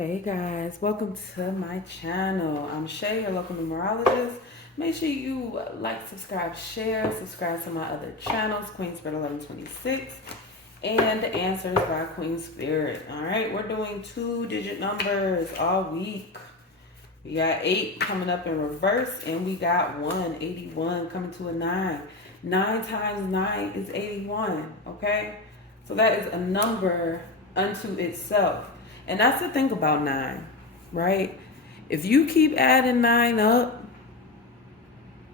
Hey guys, welcome to my channel. I'm Shay, your local numerologist. Make sure you like, subscribe, share, subscribe to my other channels, Queen Spirit 1126 and Answers by Queen Spirit. All right, we're doing 2-digit numbers all week. We got 8 coming up in reverse, and we got 181 coming to a 9. 9 times 9 is 81, okay? So that is a number unto itself. And that's the thing about 9, right? If you keep adding 9 up,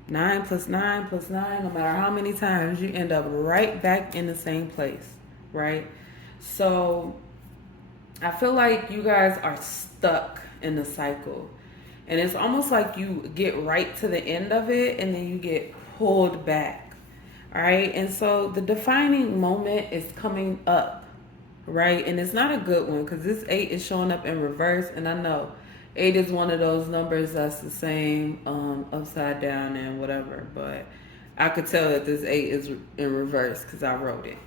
9 plus 9 plus 9, no matter how many times, you end up right back in the same place, right? So I feel like you guys are stuck in the cycle. And it's almost like you get right to the end of it and then you get pulled back. All right. And so the defining moment is coming up. Right. And it's not a good one because this 8 is showing up in reverse. And I know 8 is one of those numbers that's the same upside down and whatever. But I could tell that this 8 is in reverse because I wrote it.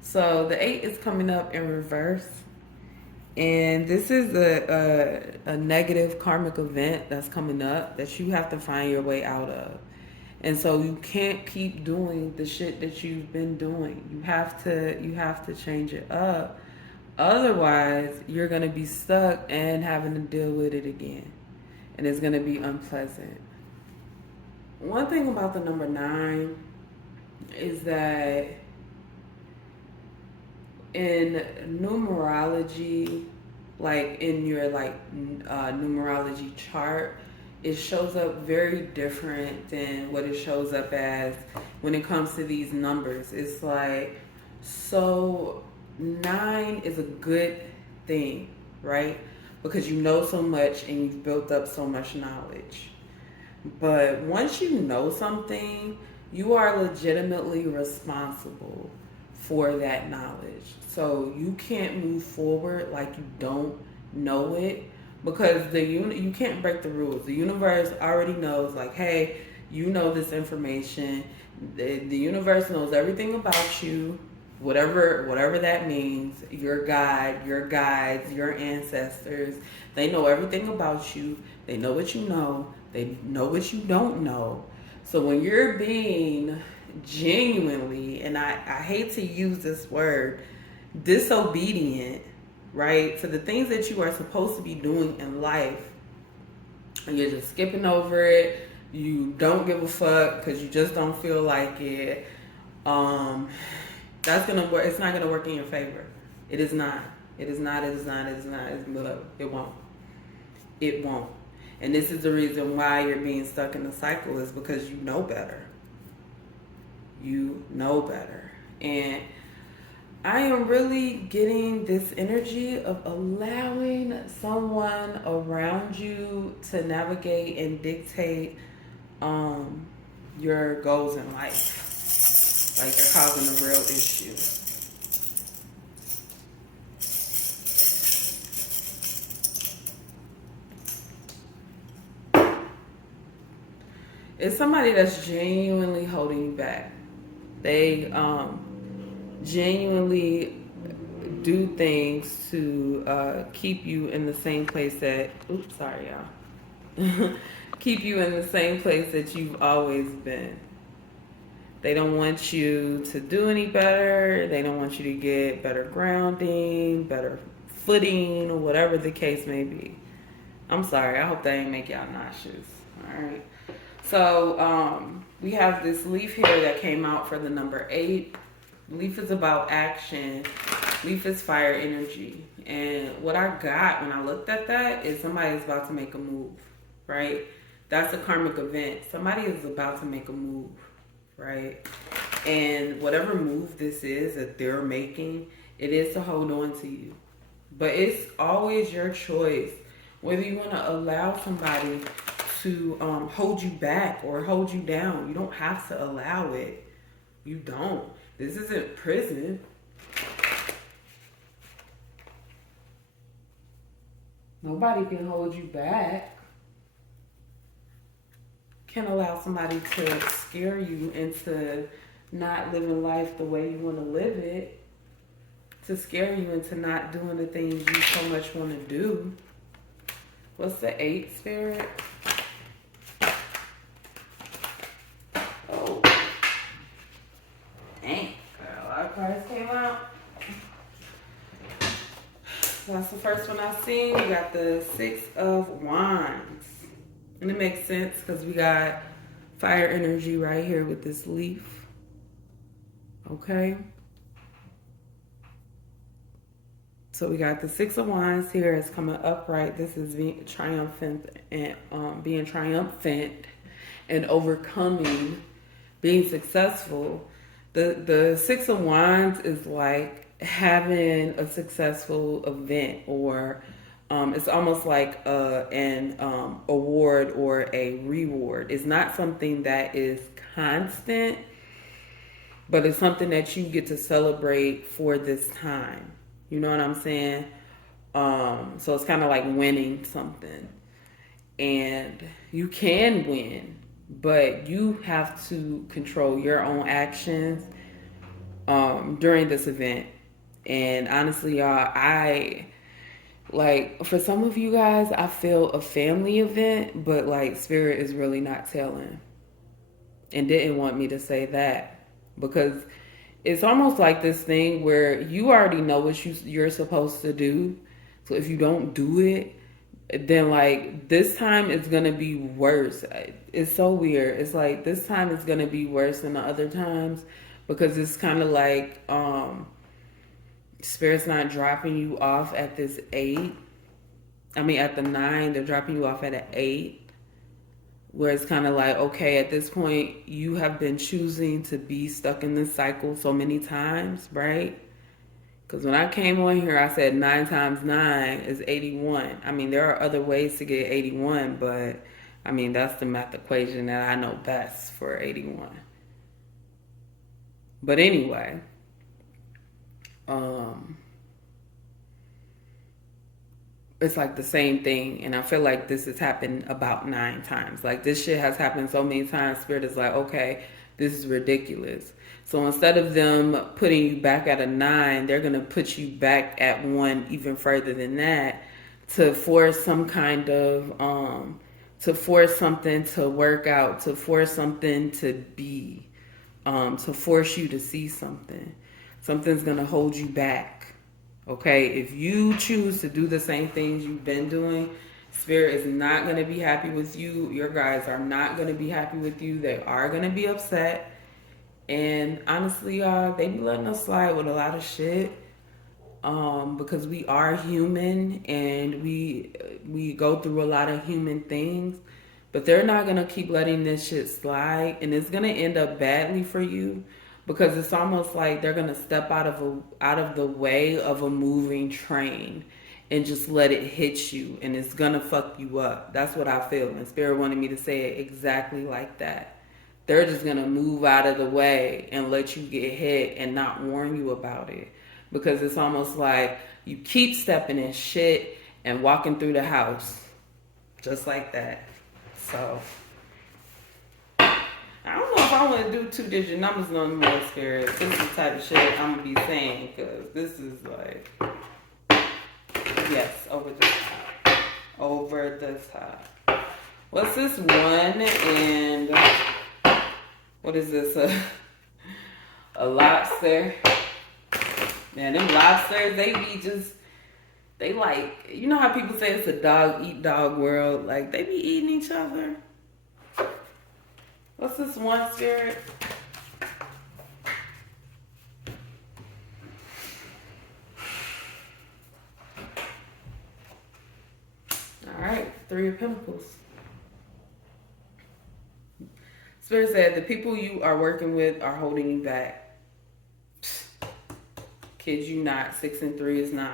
So the 8 is coming up in reverse. And this is a negative karmic event that's coming up that you have to find your way out of. And so you can't keep doing the shit that you've been doing. You have to change it up. Otherwise, you're going to be stuck and having to deal with it again. And it's going to be unpleasant. One thing about the number 9 is that in numerology, like in your numerology chart, it shows up very different than what it shows up as when it comes to these numbers. It's like, so 9 is a good thing, right? Because you know so much and you've built up so much knowledge. But once you know something, you are legitimately responsible for that knowledge. So you can't move forward like you don't know it, because you can't break the rules. The universe already knows, like, hey, you know this information. The universe knows everything about you, whatever that means. Your guide, your guides, your ancestors, they know everything about you. They know what you know. They know what you don't know. So when you're being genuinely, and I hate to use this word, disobedient, right, to the things that you are supposed to be doing in life, and you're just skipping over it, you don't give a fuck because you just don't feel like it, that's gonna work. It's not gonna work in your favor. It is not. It is not. It is not. It is not. It won't. It won't. And this is the reason why you're being stuck in the cycle, is because you know better. You know better. And I am really getting this energy of allowing someone around you to navigate and dictate your goals in life. Like you're causing a real issue. It's somebody that's genuinely holding you back. They genuinely do things to keep you in the same place that, oops, sorry y'all, keep you in the same place that you've always been. They don't want you to do any better. They don't want you to get better grounding, better footing, or whatever the case may be. I'm sorry, I hope that ain't make y'all nauseous. All right. So we have this leaf here that came out for the number 8. Leaf is about action. Leaf is fire energy. And what I got when I looked at that is somebody's about to make a move, right? That's a karmic event. Somebody is about to make a move, right? And whatever move this is that they're making, it is to hold on to you. But it's always your choice whether you want to allow somebody to hold you back or hold you down. You don't have to allow it. You don't. This isn't prison. Nobody can hold you back. Can't allow somebody to scare you into not living life the way you want to live it. to scare you into not doing the things you so much want to do. What's the 8, Spirit? Oh, dang. A lot of cards came out. So that's the first one I seen. We got the 6 of Wands. And it makes sense because we got fire energy right here with this leaf. Okay. So we got the 6 of Wands here. It's coming upright. This is being triumphant and being triumphant and overcoming, being successful. The 6 of Wands is like having a successful event, or it's almost like an award or a reward. It's not something that is constant, but it's something that you get to celebrate for this time. You know what I'm saying? So it's kind of like winning something. And you can win, but you have to control your own actions during this event. And honestly, y'all, I like, for some of you guys, I feel a family event, but like Spirit is really not telling and didn't want me to say that, because it's almost like this thing where you already know what you're supposed to do. So if you don't do it, then like this time it's going to be worse. It's so weird. It's like this time it's going to be worse than the other times, because it's kind of like Spirit's not dropping you off at this 8. I mean, at the 9, they're dropping you off at an 8. Where it's kind of like, okay, at this point, you have been choosing to be stuck in this cycle so many times, right? Because when I came on here, I said 9 times 9 is 81. I mean, there are other ways to get 81, but I mean, that's the math equation that I know best for 81. But anyway, it's like the same thing, and I feel like this has happened about 9 times. Like, this shit has happened so many times. Spirit is like, okay, this is ridiculous. So instead of them putting you back at a 9, they're gonna put you back at 1 even further than that, to force some kind of to force something to work out, to force something to be, to force you to see something. Something's gonna hold you back. Okay, if you choose to do the same things you've been doing, Spirit is not going to be happy with you. Your guys are not going to be happy with you. They are going to be upset. And honestly, y'all, they be letting us slide with a lot of shit, because we are human and we go through a lot of human things. But they're not going to keep letting this shit slide, and it's going to end up badly for you. Because it's almost like they're gonna step out of the way of a moving train and just let it hit you, and it's gonna fuck you up. That's what I feel. And Spirit wanted me to say it exactly like that. They're just gonna move out of the way and let you get hit and not warn you about it. Because it's almost like you keep stepping in shit and walking through the house just like that. So I don't know if I want to do 2-digit numbers no more, Spirit. This is the type of shit I'm going to be saying, because this is like, yes, over the top. Over the top. What's this 1 and what is this? A lobster. Man, them lobsters, they like, you know how people say it's a dog eat dog world? Like, they be eating each other. What's this 1, Spirit? All right, 3 of Pentacles. Spirit said the people you are working with are holding you back. Kid you not, 6 and 3 is 9.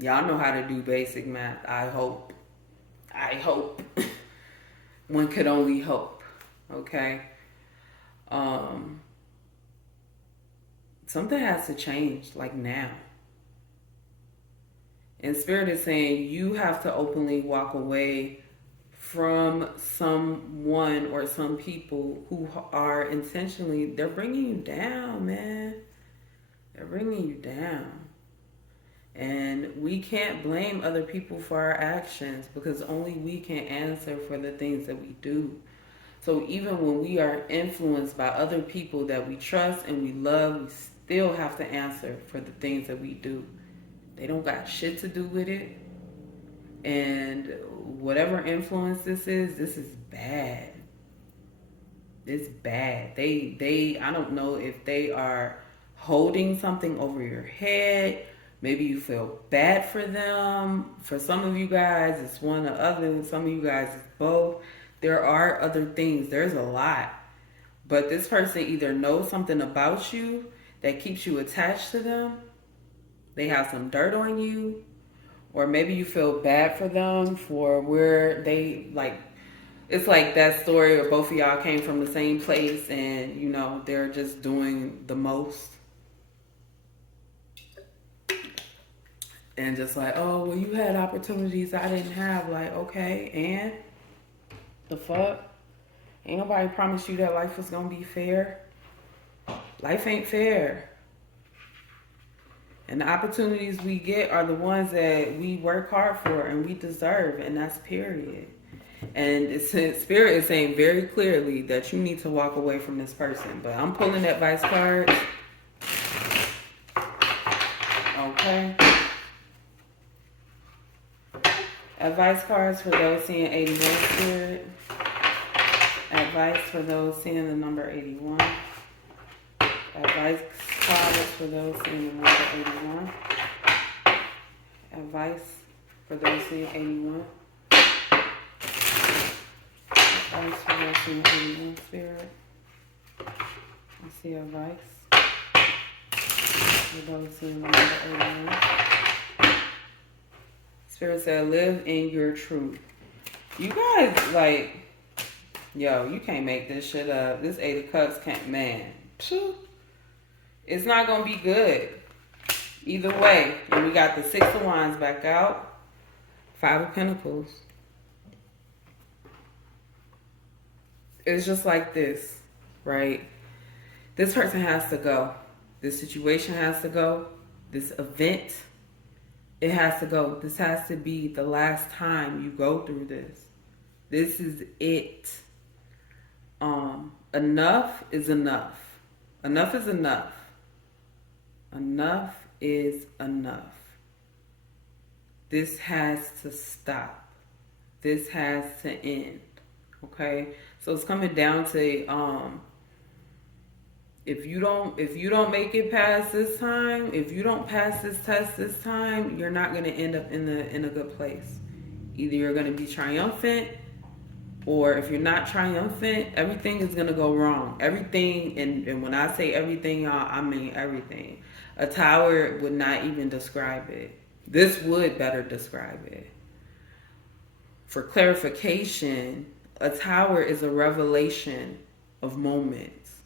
Y'all know how to do basic math, I hope. One could only hope. Okay, something has to change, like now. And Spirit is saying you have to openly walk away from someone or some people who are intentionally, they're bringing you down, man. They're bringing you down. And we can't blame other people for our actions because only we can answer for the things that we do. So even when we are influenced by other people that we trust and we love, we still have to answer for the things that we do. They don't got shit to do with it. And whatever influence this is bad. It's bad. They I don't know if they are holding something over your head. Maybe you feel bad for them. For some of you guys, it's one or other. Some of you guys, it's both. There are other things. There's a lot. But this person either knows something about you that keeps you attached to them. They have some dirt on you. Or maybe you feel bad for them for where they, like, it's like that story where both of y'all came from the same place and, you know, they're just doing the most. And just like, oh, well, you had opportunities I didn't have. Like, okay, and the fuck? Ain't nobody promised you that life was gonna be fair. Life ain't fair. And the opportunities we get are the ones that we work hard for and we deserve, and that's period. And Spirit is saying very clearly that you need to walk away from this person. But I'm pulling advice cards. Okay. Advice cards for those seeing 81 Spirit. Advice for those seeing the number 81. Advice cards for those seeing the number 81. Advice for those seeing 81. Advice for those seeing 81 Spirit. I see advice for those seeing the number 81. Spirit said, live in your truth. You guys, like, yo, you can't make this shit up. This 8 of Cups can't, man. Phew. It's not going to be good. Either way. And we got the 6 of Wands back out. 5 of Pentacles. It's just like this, right? This person has to go. This situation has to go. This event, it has to go. This has to be the last time you go through this. This is it. Enough is enough. Enough is enough. Enough is enough. This has to stop. This has to end. Okay? So it's coming down to if you don't make it past this time, if you don't pass this test this time, you're not going to end up in a good place. Either you're going to be triumphant, or if you're not triumphant, everything is going to go wrong. Everything, and when I say everything, y'all, I mean everything. A tower would not even describe it. This would better describe it. For clarification, a tower is a revelation of moments.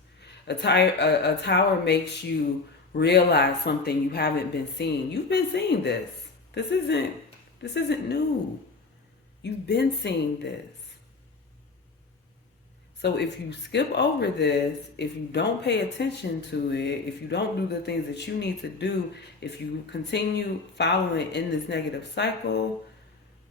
A tower makes you realize something you haven't been seeing. You've been seeing this. This isn't new. You've been seeing this. So if you skip over this, if you don't pay attention to it, if you don't do the things that you need to do, if you continue following in this negative cycle,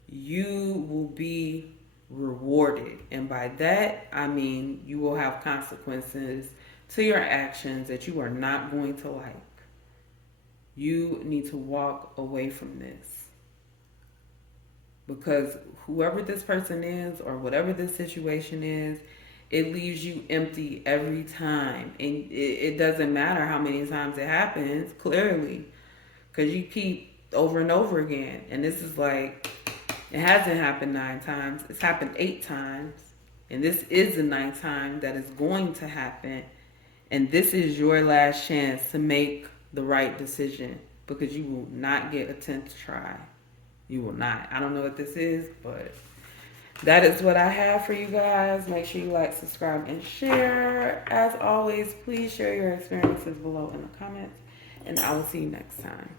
you will be rewarded. And by that, I mean you will have consequences to your actions that you are not going to like. You need to walk away from this. Because whoever this person is or whatever this situation is, it leaves you empty every time. And it doesn't matter how many times it happens, clearly. Because you keep over and over again. And this is like, it hasn't happened 9 times. It's happened 8 times. And this is the 9th time that is going to happen. And this is your last chance to make the right decision. Because you will not get a 10th try. You will not. I don't know what this is, but that is what I have for you guys. Make sure you like, subscribe, and share. As always, please share your experiences below in the comments. And I will see you next time.